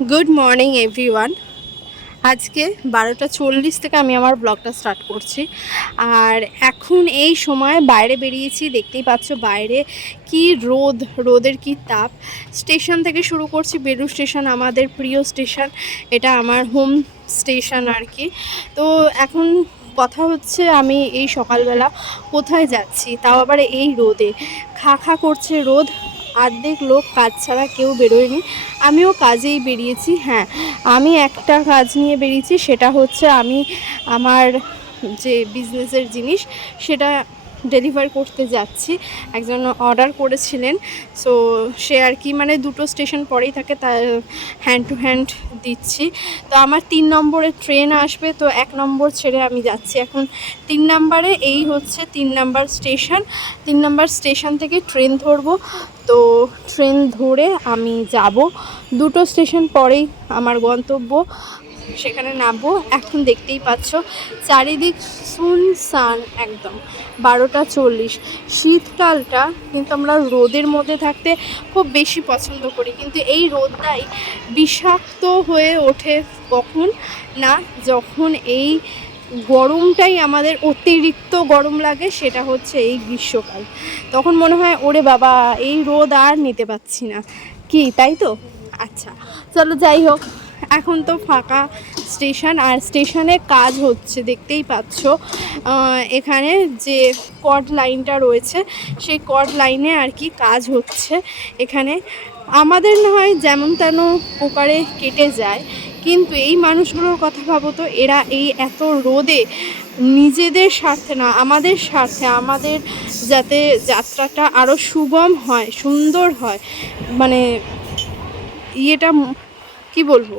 Good morning everyone আজকে বারোটা চল্লিশ থেকে আমি আমার ব্লগটা স্টার্ট করছি। আর এখন এই সময় বাইরে বেরিয়েছি, দেখতেই পাচ্ছ বাইরে কি রোদ, রোদের কি তাপ। স্টেশন থেকে শুরু করছি বেলু স্টেশন আমাদের প্রিয় স্টেশন এটা আমার হোম স্টেশন আর কি। তো এখন কথা হচ্ছে আমি এই সকালবেলা কোথায় যাচ্ছি, তাও আবার এই রোদে। খা খা করছে রোদ অর্ধেক লোক কাজ ছাড়া কেউ বেরোয়নি। আমিও কাজেই বেরিয়েছি হ্যাঁ। আমি একটা কাজ নিয়ে বেরিয়েছি, সেটা হচ্ছে আমি আমার যে বিজনেসের জিনিস, সেটা ডেলিভার করতে যাচ্ছি। একজন অর্ডার করেছিলেন। সো, সে আর কি মানে দুটো স্টেশন পরেই থাকে তার হ্যান্ড টু হ্যান্ড দিচ্ছি। তো আমার তিন নম্বরে ট্রেন আসবে, তো এক নম্বর ছেড়ে আমি যাচ্ছি। এখন তিন নম্বরে এই হচ্ছে তিন নাম্বার স্টেশন। তিন নাম্বার স্টেশন থেকে ট্রেন ধরবো। তো ট্রেন ধরে আমি যাব। দুটো স্টেশন পরেই আমার গন্তব্য। সেখানে নামবো। এখন দেখতেই পাচ্ছ, চারিদিক সুনসান একদম। বারোটা চল্লিশ। শীতকালটা কিন্তু আমরা রোদের মধ্যে থাকতে খুব বেশি পছন্দ করি। কিন্তু এই রোদটাই বিষাক্ত হয়ে ওঠে কখন? না, যখন এই গরমটাই আমাদের অতিরিক্ত গরম লাগে, সেটা হচ্ছে এই গ্রীষ্মকাল। তখন মনে হয়, ওরে বাবা, এই রোদ আর নিতে পারছি না। কি, তাই তো? আচ্ছা চলো যাই হোক। এখন তো ফাঁকা স্টেশন আর স্টেশনে কাজ হচ্ছে, দেখতেই পাচ্ছ। এখানে যে কট লাইনটা রয়েছে, সেই কট লাইনে আর কি কাজ হচ্ছে। এখানে আমাদের না হয় যেমন তেন পোকারে কেটে যায়, কিন্তু এই মানুষগুলোর কথা ভাবো তো, এরা এই এত রোদে নিজেদের স্বার্থে না, আমাদের স্বার্থে, আমাদের যাতে যাত্রাটা আরও সুগম হয়, সুন্দর হয় মানে ইয়েটা কি বলব?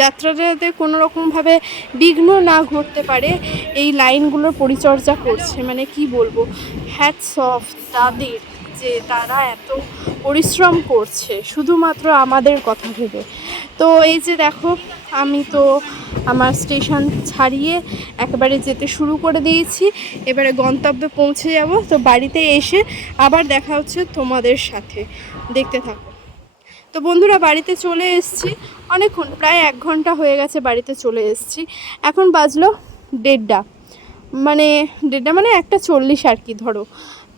যাত্রাটাতে কোনো রকমভাবে বিঘ্ন না ঘটতে পারে এই লাইনগুলোর পরিচর্যা করছে। মানে কি বলব? হ্যাটস অফ তাদের যে তারা এত পরিশ্রম করছে, শুধুমাত্র আমাদের কথা ভেবে। তো এই যে দেখো, আমি তো আমার স্টেশন ছাড়িয়ে একেবারে যেতে শুরু করে দিয়েছি। এবারে গন্তব্যে পৌঁছে যাব। তো বাড়িতে এসে আবার দেখা হচ্ছে তোমাদের সাথে। দেখতে থাকো। তো বন্ধুরা, বাড়িতে চলে এসেছি। অনেকক্ষণ, প্রায় এক ঘণ্টা হয়ে গেছে বাড়িতে চলে এসেছি। এখন বাজলো দেড়টা। মানে দেড়টা মানে একটা চল্লিশ আর কি, ধরো।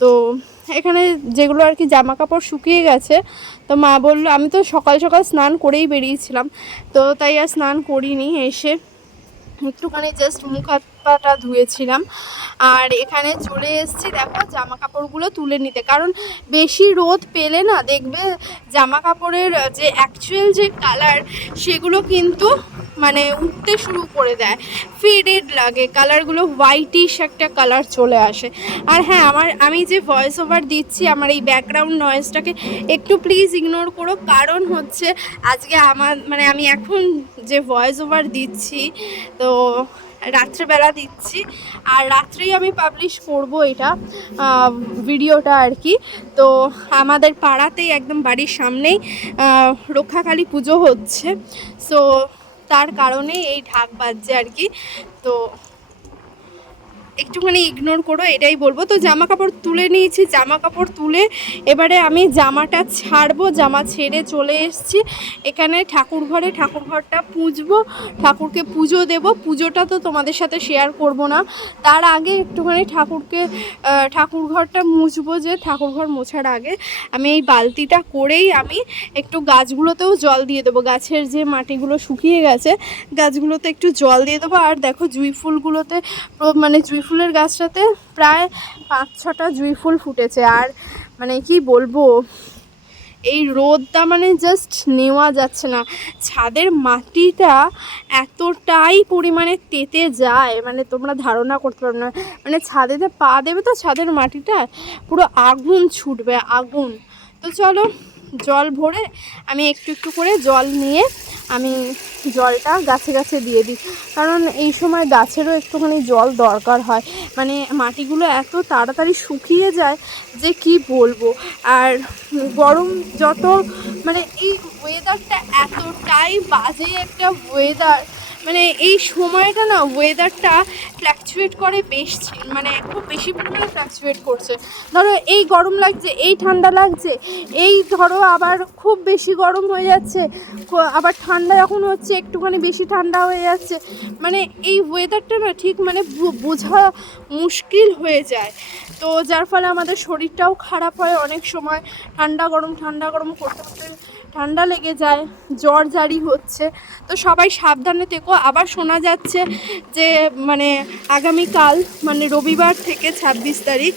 তো এখানে যেগুলো আর কি জামা কাপড় শুকিয়ে গেছে, তো মা বলল, আমি তো সকাল সকাল স্নান করেই বেরিয়েছিলাম। তো তাই আর স্নান করিনি, এসে একটুখানি জাস্ট মুখ হাত পাটা ধুয়েছিলাম। আর এখানে চলে এসেছি, দেখো জামা কাপড়গুলো তুলে নিতে। কারণ বেশি রোদ পেলে না, দেখবে জামা কাপড়ের যে অ্যাকচুয়াল যে কালার সেগুলো কিন্তু মানে উঠতে শুরু করে দেয়। ফেডেড লাগে কালারগুলো হোয়াইটিশ একটা কালার চলে আসে। আর হ্যাঁ আমার, আমি যে ভয়েস ওভার দিচ্ছি, আমার এই ব্যাকগ্রাউন্ড নয়েজটাকে একটু প্লিজ ইগনোর করো। কারণ হচ্ছে, আজকে আমার মানে আমি এখন যে ভয়েস ওভার দিচ্ছি, তো রাত্রেবেলা দিচ্ছি। আর রাত্রেই আমি পাবলিশ করব এটা ভিডিওটা আর কি। তো আমাদের পাড়াতেই একদম বাড়ির সামনেই রক্ষাকালী পুজো হচ্ছে। সো তার কারণে এই ঢাক বাজছে আর কি। তো একটুখানি ইগনোর করো, এটাই বলব। তো জামা কাপড় তুলে নিয়েছি জামা কাপড় তুলে এবারে আমি জামাটা ছাড়বো, জামা ছেড়ে চলে এসেছি। এখানে ঠাকুর ঘরে, ঠাকুর ঘরটা পুজবো, ঠাকুরকে পুজো দেব। পুজোটা তো তোমাদের সাথে শেয়ার করব না। তার আগে একটুখানি ঠাকুরকে ঠাকুর ঘরটা মুছবো যে ঠাকুর ঘর মোছার আগে। আমি এই বালতিটা করেই আমি একটু গাছগুলোতেও জল দিয়ে দেবো। গাছের যে মাটিগুলো শুকিয়ে গেছে, গাছগুলোতে একটু জল দিয়ে দেবো। আর দেখো জুঁই ফুলগুলোতে মানে জুঁই ফুলের গাছটাতে প্রায় পাঁচ ছটা জুঁই ফুল ফুটেছে। আর মানে কি বলব, এই রোদটা মানে জাস্ট নেওয়া যাচ্ছে না। ছাদের মাটিটা এতটাই পরিমাণে তেতে যায় মানে তোমরা ধারণা করতে পারবে না। মানে ছাদেতে পা দেবে তো ছাদের মাটিটা পুরো আগুন ছুটবে, আগুন। তো চলো জল ভরে আমি একটু একটু করে জল নিয়ে আমি জলটা গাছে গাছে দিয়ে দিই। কারণ এই সময় গাছেরও একটুখানি জল দরকার হয়। মানে মাটিগুলো এত তাড়াতাড়ি শুকিয়ে যায় যে কি বলব? আর গরম যত মানে এই ওয়েদারটা এতটাই বাজে একটা ওয়েদার মানে এই সময়টা না ওয়েদারটা ফ্ল্যাকচুয়েট করে বেশ মানে খুব বেশি পরিমাণে ফ্ল্যাকচুয়েট করছে। ধরো এই গরম লাগছে, এই ঠান্ডা লাগছে, এই ধরো আবার খুব বেশি গরম হয়ে যাচ্ছে আবার ঠান্ডা যখন হচ্ছে একটুখানি বেশি ঠান্ডা হয়ে যাচ্ছে মানে এই ওয়েদারটা না ঠিক মানে বোঝা মুশকিল হয়ে যায়। তো যার ফলে আমাদের শরীরটাও খারাপ হয় অনেক সময়। ঠান্ডা গরম ঠান্ডা গরম করতে করতে ঠান্ডা লেগে যায়, জ্বর জারি হচ্ছে। তো সবাই সাবধানে থেকো। আবার শোনা যাচ্ছে যে মানে আগামীকাল মানে রবিবার থেকে ছাব্বিশ তারিখ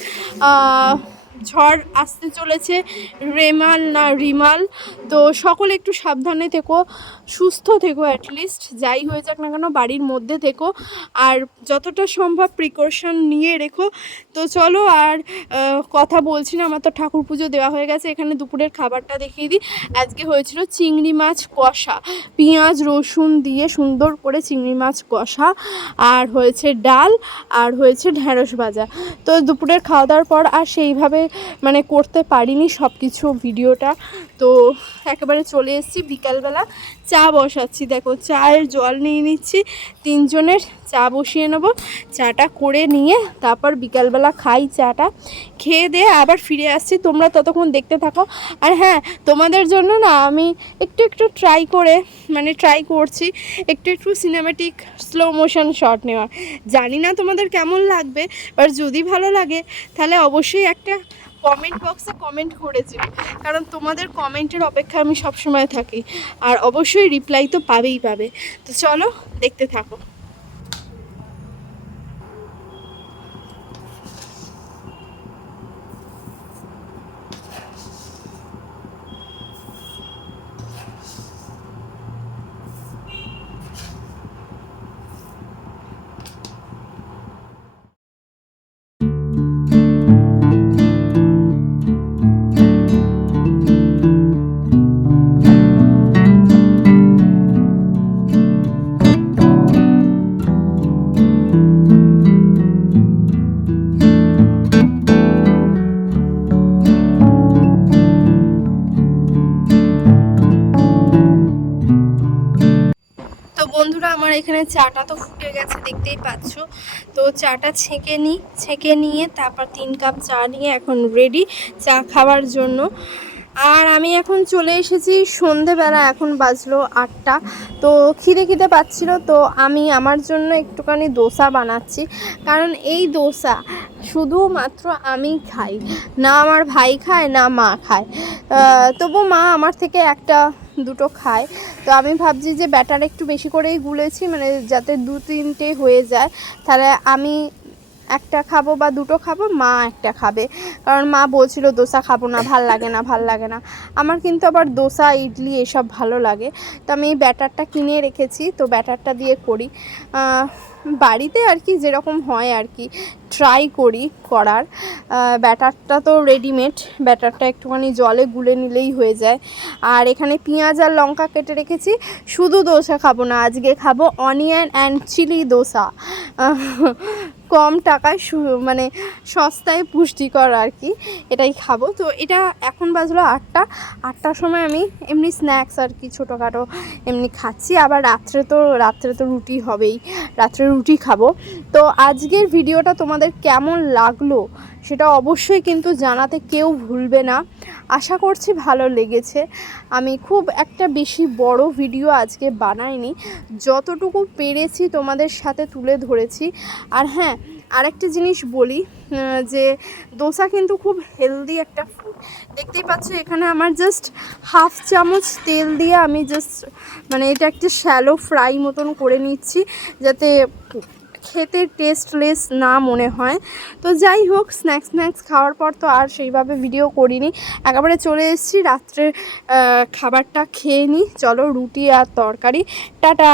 ঝড় আসতে চলেছে রেমাল না রিমাল। তো সকলে একটু সাবধানে থেকো, সুস্থ থেকো অ্যাটলিস্ট যাই হয়ে যাক না কেন, বাড়ির মধ্যে থেকো। আর যতটা সম্ভব প্রিকশন নিয়ে রেখো। তো চলো আর কথা বলছি না, আমার তো ঠাকুর পুজো দেওয়া হয়ে গেছে, এখানে দুপুরের খাবারটা দেখিয়ে দিই। আজকে হয়েছিল চিংড়ি মাছ কষা। পেঁয়াজ, রসুন দিয়ে সুন্দর করে চিংড়ি মাছ কষা। আর হয়েছে ডাল, আর হয়েছে ঢ্যাঁড়স ভাজা। তো দুপুরের খাওয়া দাওয়ার পর আর সেইভাবে মানে করতে পারিনি সব কিছু ভিডিওটা। তো একেবারে চলে এসেছি বিকালবেলা। চা বসাচ্ছি। দেখো, চায়ের জল নিয়ে নিচ্ছি। তিনজনের চা বসিয়ে নেব। চাটা করে নিয়ে তারপর বিকালবেলা খাই চাটা। খেয়ে দিয়ে আবার ফিরে আসছি। তোমরা ততক্ষণ দেখতে থাকো। আর হ্যাঁ তোমাদের জন্য না আমি একটু একটু ট্রাই করে মানে ট্রাই করছি একটু একটু সিনেমেটিক স্লো মোশন শট নেওয়ার। জানি না তোমাদের কেমন লাগবে আর যদি ভালো লাগে, তাহলে অবশ্যই একটা কমেন্ট বক্সে কমেন্ট করে যেও কারণ তোমাদের কমেন্টের অপেক্ষা আমি সবসময় থাকি। আর অবশ্যই রিপ্লাই তো পাবেই পাবে। তো চলো দেখতে থাকো। এখানে চাটা তো ফুটে গেছে, দেখতেই পাচ্ছ। তো চাটা ছেঁকে নিই ছেঁকে নিয়ে তারপর তিন কাপ চা নিয়ে এখন রেডি চা খাওয়ার জন্য। আর আমি এখন চলে এসেছি, সন্ধেবেলা এখন বাজলো আটটা। তো খিদে খিদে পাচ্ছিল, তো আমি আমার জন্য একটুখানি দোসা বানাচ্ছি। কারণ এই দোসা শুধুমাত্র আমি খাই, না আমার ভাই খায়, না মা খায়। তবু মা আমার থেকে একটা, দুটো খায়। তো আমি ভাবছি যে ব্যাটার একটু বেশি করেই গুলেছি মানে যাতে দু তিনটে হয়ে যায়। তাহলে আমি একটা খাব বা দুটো খাব, মা একটা খাবে। কারণ মা বলছিল, দোসা খাব না, ভালো লাগে না, ভালো লাগে না। আমার কিন্তু আবার দোসা, ইডলি এসব ভালো লাগে। তো আমি এই ব্যাটারটা কিনে রেখেছি, তো ব্যাটারটা দিয়ে করি। বাড়িতে আর কি যেরকম হয় আর কি ট্রাই করি করার। ব্যাটারটা তো রেডিমেড ব্যাটারটা একটুখানি জলে গুলে নিলেই হয়ে যায়। আর এখানে পেঁয়াজ আর লঙ্কা কেটে রেখেছি, শুধু দোসা খাব না, আজকে খাব অনিয়ন অ্যান্ড চিলি দোসা। কম টাকায় মানে সস্তায় পুষ্টিকর আর কি, এটাই খাব। তো এটা এখন বাজলো আটটা। আটটার সময় আমি এমনি স্ন্যাক্স আর কি ছোটোখাটো এমনি খাচ্ছি। আবার রাত্রে তো রাত্রে তো রুটি হবেই। রাত্রে রুটি খাব। তো আজকের ভিডিওটা তোমাদের কেমন লাগল, সেটা অবশ্যই কিন্তু জানাতে কেউ ভুলবে না। আশা করছি ভালো লেগেছে। আমি খুব একটা বেশি বড় ভিডিও আজকে বানাইনি। যতটুকু পেরেছি তোমাদের সাথে তুলে ধরেছি। আর হ্যাঁ আরেকটা জিনিস বলি যে দোসা কিন্তু খুব হেলদি একটা ফুড দেখতেই পাচ্ছ এখানে আমার জাস্ট হাফ চামচ তেল দিয়ে আমি জাস্ট মানে এটা একটা শ্যালো ফ্রাই মতন করে নিচ্ছি, যাতে খেতে টেস্টলেস না মনে হয়। তো যাই হোক স্ন্যাক্স স্ন্যাক্স খাওয়ার পর তো আর সেইভাবে ভিডিও করিনি। একেবারে চলে এসেছি রাত্রের খাবারটা খেয়ে নিই চলো রুটি আর তরকারি। টাটা!